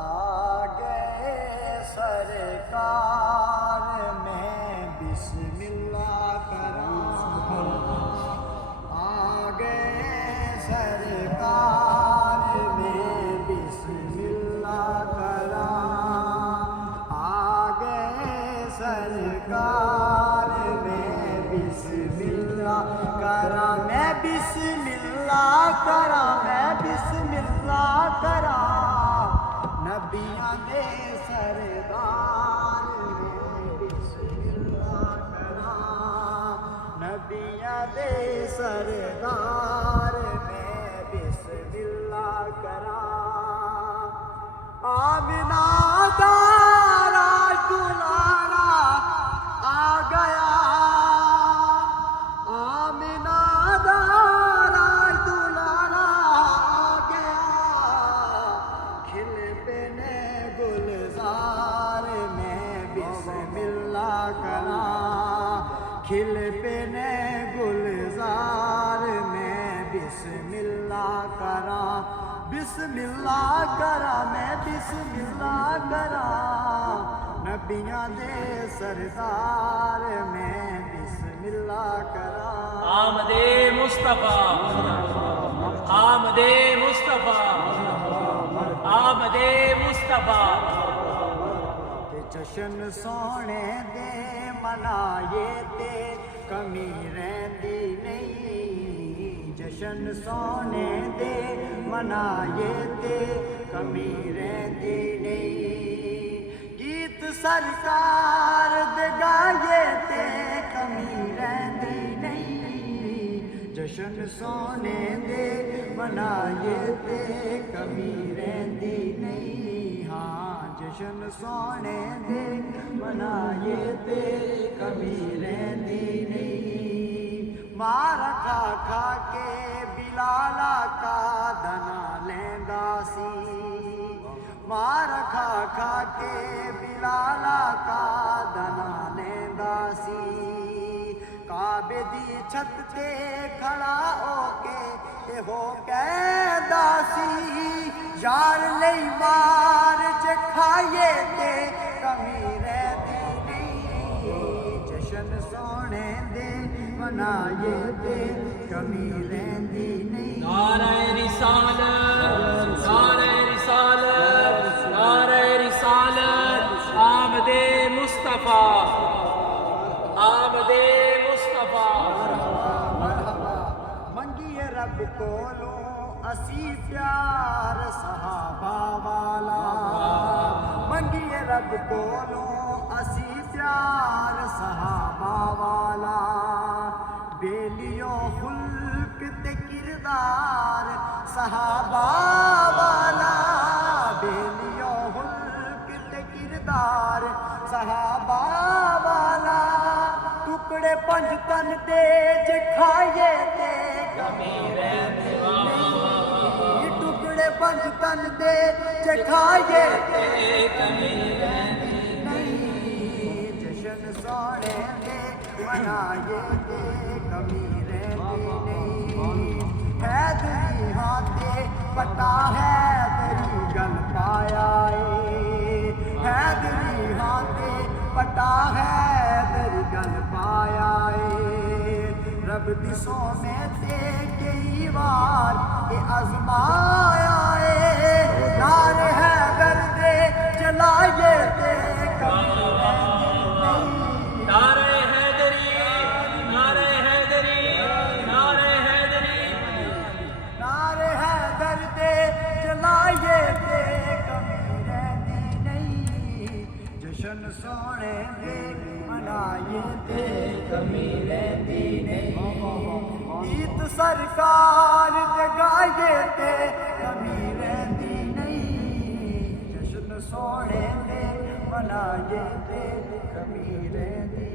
آگے سرکار میں بسم اللہ کراں، آگے سرکار میں بسم اللہ کراں، آگے سرکار میں بسم اللہ کراں، میں بسم اللہ کراں، میں بسم اللہ کراں، نبیاں دے سردار میں بسم اللہ کراں، نبیاں دے سردار میں بسم اللہ کراں، آمنہ دا راج دلارا آ گیا، آمنہ دا راج دلارا آ گیا، کھل پنے گلزار میں بسم اللہ کراں، کھل پنے گلزار میں بسم اللہ کراں، بسم اللہ کراں، میں بسم اللہ کراں، نبیاں دے سردار میں بسم اللہ کراں، آمد مصطفیٰ، آمد مصطفیٰ، آمد مصطفیٰ، جشن سونے دے منائے تے کمی رہندی نہیں، جشن سونے دے منائے تے کمی رہندی نہیں، گیت سرکار دے گائے تے کمی رہندی نہیں، جشن سونے دے منائے تے کمی رہندی نہیں، ہاں جشن سونے دے منائے تے کمی رہندی نہیں، مار کھا کھا کے بلال آقا دنا لیندا سی، مار کھا کھا کے بلال آقا دنا لیندا سی، کعبے دی چھت تے کھڑا ہو کے ہو کہندا سی، یار لئی مار جے کھائیے تے کمی رہندی نہیں، جشن سونے دے منائے تے کمی رہندی نہیں، نعرہ رسالت، نعرہ رسالت، نعرہ رسالت، آمد مصطفیٰ، آمد مصطفیٰ، مرحبا منگیے رب کولوں اسی پیار صحابہ والا، منگیے رب کولوں اسی پیار صحابہ والا، بیلیوں خلق تے کردار صحابہ والا، بیلیوں خلق تے کردار صحابہ والا، ٹکڑے پنج تن دے جے کھائیے تے کمی رہندی نہیں، ٹکڑے پنج تن دے جے کھائیے تے کمی رہندی نہیں، جشن سونے دے منائے تے کمی رہندی نہیں، حیدری ہاں تے پتا حیدری گل پایا اے، حیدری ہاں تے پتا حیدری گل پایا اے، رب دی سونے تے کئی وار اے آزمایا اے، نار حیدر دے چلائیے تے کمی رہندی نہیں، نعرہ حیدری، نعرہ حیدری، نعرہ حیدری، نار حیدر دے چلائیے تے کمی رہندی نہیں، جشن سونے دے منائے تے کمی رہندی نہیں، گیت سرکار دے گائے تے کمی رہندی نہیں، جشن سونے دے منائے تے کمی رہندی